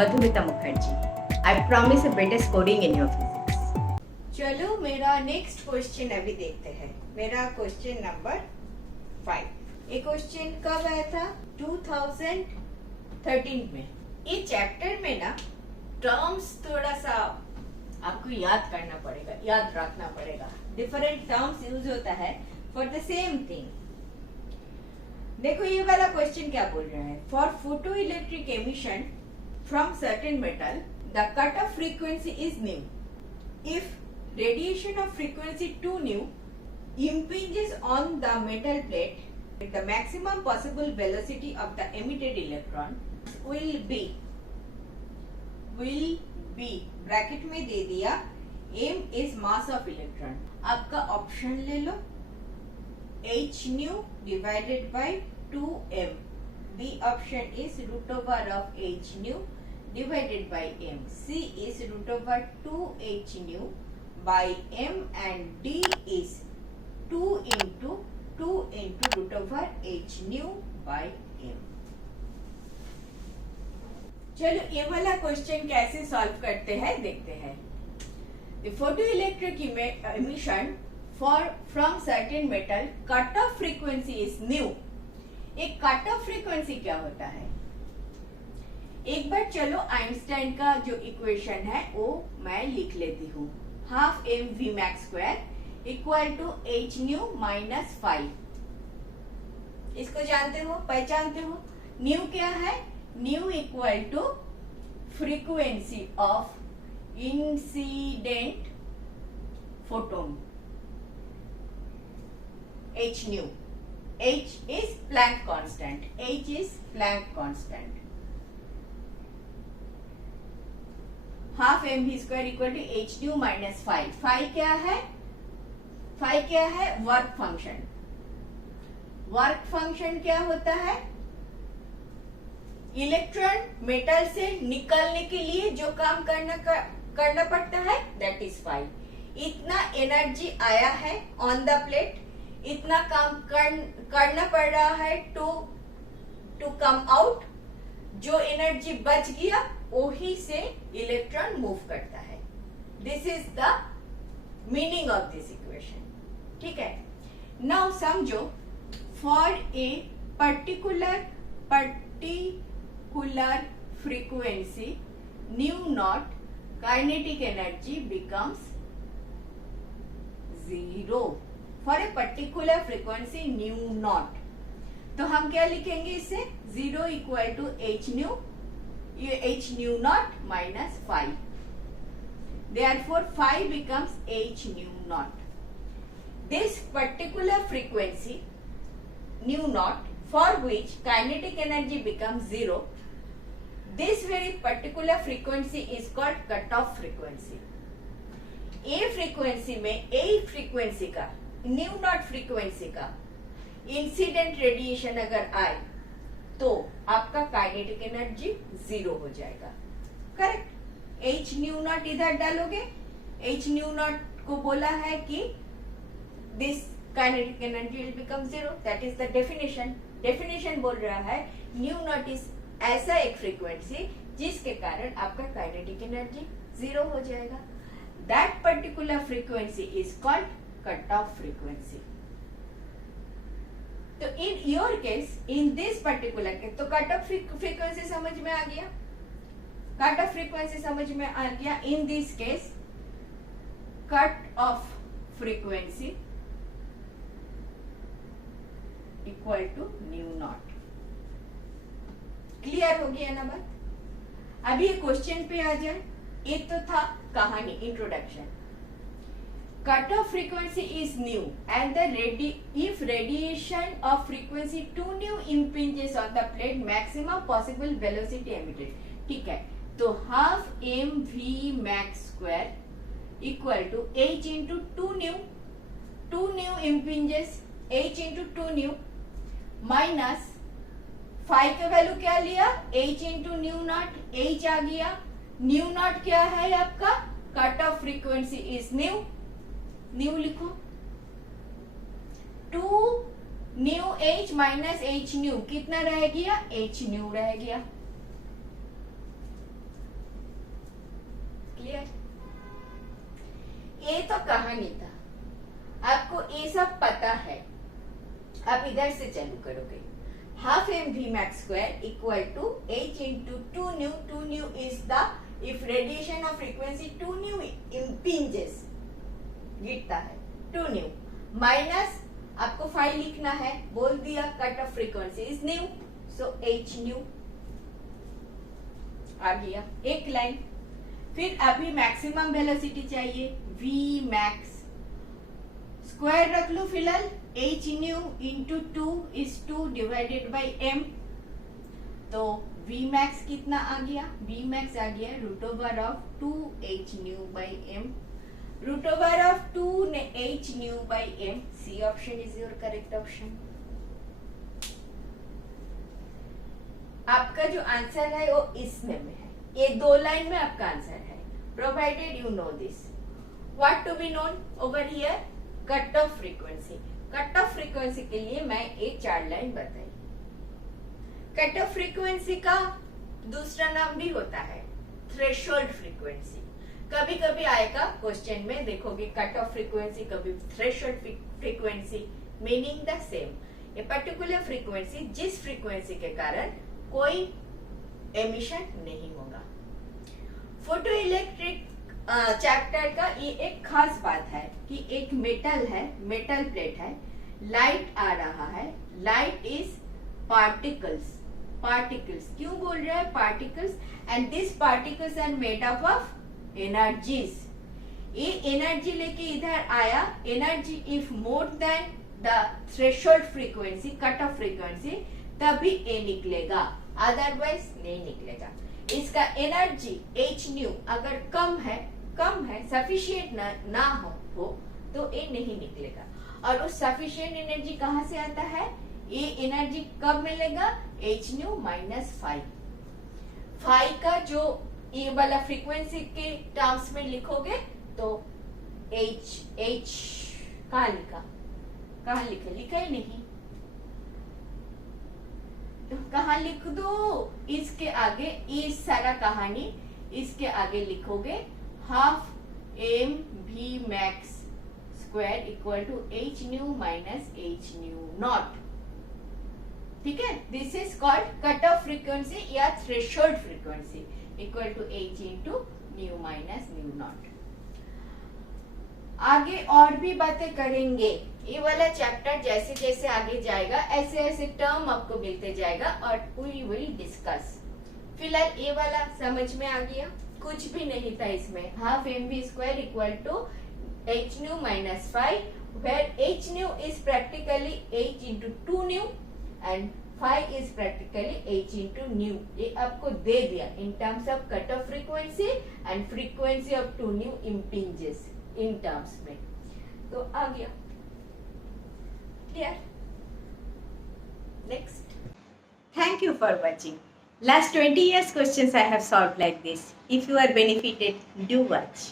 Madhumita Mukherjee. I promise a better scoring in your physics. चलो मेरा next question अभी देखते हैं. मेरा क्वेश्चन नंबर 5. ये क्वेश्चन कब आया था? 2013 में. ये चैप्टर में ना टर्म्स थोड़ा सा आपको याद करना पड़ेगा, याद रखना पड़ेगा. डिफरेंट टर्म्स यूज होता है फॉर द सेम थिंग. देखो ये वाला क्वेश्चन क्या बोल रहा है. For photo electric emission from certain metal the cut off frequency is new. If radiation of frequency 2 nu impinges on the metal plate, the maximum possible velocity of the emitted electron will be bracket में दे दिया m is mass of electron. आपका option ले लो h nu divided by 2m. B option is root over of h nu divided by m. C is root over 2h nu by m and D is 2 into root over h nu by m. चलो ये वाला question कैसे solve करते हैं देखते हैं. The photoelectric emission from certain metal cut off frequency is nu. एक cut off frequency क्या होता है? एक बार चलो आइंस्टाइन का जो इक्वेशन है वो मैं लिख लेती हूँ. Half M we max square equal to H nu minus 5. इसको जानते हो, पहचानते हो. न्यू क्या है? Nu equal to frequency of incident photon. H nu. H is Planck constant. H is Planck constant. Half M we square equal to H nu minus 5. 5 क्या है? 5 क्या है? Work function. वर्क फंक्शन क्या होता है? Electron metal से निकलने के लिए जो काम करना पड़ता है दैट इज 5. इतना एनर्जी आया है ऑन द प्लेट, इतना काम करना पड़ रहा है टू कम आउट. जो एनर्जी बच गया वही से इलेक्ट्रॉन मूव करता है. This is the meaning of this equation. ठीक है. नाउ समझो for a particular frequency new not kinetic energy becomes 0. For a particular frequency new not. तो हम क्या लिखेंगे इसे? 0 इक्वल टू एच न्यू, ये H new not minus 5. Therefore 5 becomes h nu naught. This particular frequency nu naught for which kinetic energy becomes 0, this very particular frequency is called cutoff frequency. A frequency में A frequency का new not frequency का incident radiation अगर आए तो आपका kinetic energy 0 हो जाएगा. Correct. H new not इधर डालोगे. एच न्यू नॉट को बोला है कि this kinetic energy will become 0. That is the definition. Definition बोल रहा है न्यू नॉट इज ऐसा एक फ्रीक्वेंसी जिसके कारण आपका काइनेटिक एनर्जी 0 हो जाएगा. That particular frequency is called cut off frequency. तो in your case in this particular case तो कट ऑफ फ्रीक्वेंसी समझ में आ गया. कट ऑफ फ्रीक्वेंसी समझ में आ गया. In this case cut off frequency equal to nu nought. Clear हो गया ना बात? अभी क्वेश्चन पे आ जाए. ये तो था कहानी, introduction. Cutoff frequency is new and if radiation of frequency 2 nu impinges on the plate, maximum possible velocity emitted. ठीक है. तो half m v max square equal to h into 2 nu. 2 nu impinges h into 2 nu minus 5 का value क्या लिया? h into new not. h आ गया. New not क्या है आपका? Cut off frequency is new. New लिखो. 2 new H minus H new कितना रह गया? एच न्यू रह गया. यहाँ नहीं था, आपको ये सब पता है, आप इधर से चालू करोगे। Half M we max square equal to h into 2 nu is the if radiation of frequency 2 nu impinges गिरता है 2 न्यू माइनस आपको 5 लिखना है, बोल दिया cut off frequency is nu, so h nu आ गया एक लाइन। फिर अभी मैक्सिमम वेलोसिटी चाहिए v मैक्स, स्क्वायर रख लो फिलहाल, h nu into 2 is 2 divided by m, तो v मैक्स कितना आ गया, v मैक्स आ गया root over of 2h nu by m, root over of 2 h nu by m, C option is your correct option. आपका जो answer है वो इसमें में है, ये 2 लाइन में आपका आंसर है, provided you know this. What to be known over here, cut off frequency. Cut off frequency के लिए मैं ये 4 लाइन बताई। कट ऑफ फ्रीक्वेंसी का दूसरा नाम भी होता है थ्रेशोल्ड फ्रीक्वेंसी। कभी कभी आएगा क्वेश्चन में, देखोगे कट ऑफ फ्रीक्वेंसी, कभी threshold frequency, meaning the same. ये पर्टिकुलर फ्रीक्वेंसी जिस फ्रीक्वेंसी के कारण कोई एमिशन नहीं होगा। फोटो इलेक्ट्रिक चैप्टर का ये एक खास बात है कि एक मेटल है, मेटल प्लेट है, लाइट आ रहा है, लाइट इज पार्टिकल्स, पार्टिकल्स क्यों बोल रहे हैं particles, and this particles are made up of energies. ये एनर्जी लेके इधर आया, energy if more than the threshold frequency, cut off frequency, तभी ये निकलेगा, अदरवाइज नहीं निकलेगा। इसका एनर्जी h न्यू अगर कम है सफिशिएंट ना हो तो ये नहीं निकलेगा। और उस सफिशिएंट एनर्जी कहाँ से आता है, ये एनर्जी कब मिलेगा, h न्यू माइनस 5 का जो ये वाला फ्रीक्वेंसी के टर्म्स में लिखोगे तो h कहाँ लिखा ही नहीं, तो कहाँ लिख दो, इसके आगे ये सारा कहानी इसके आगे लिखोगे, half M we max square equal to h nu minus h nu nought. ठीक है, this is called cut off frequency या threshold frequency equal to h into nu minus nu nought. आगे और भी बातें करेंगे, ये वाला चैप्टर जैसे जैसे आगे जाएगा ऐसे ऐसे टर्म आपको मिलते जाएगा और वी विल डिस्कस। फिलहाल ये वाला समझ में आ गया, कुछ भी नहीं था इसमें। Half M we square equal to h nu minus 5, where h nu is practically h into 2 nu and 5 is practically h into nu. ये आपको दे दिया in terms of cut off frequency and frequency of 2 nu impinges in terms में, तो आ गया clear. Next, Thank you for watching. Last 20 years questions I have solved like this. If you are benefited, do watch.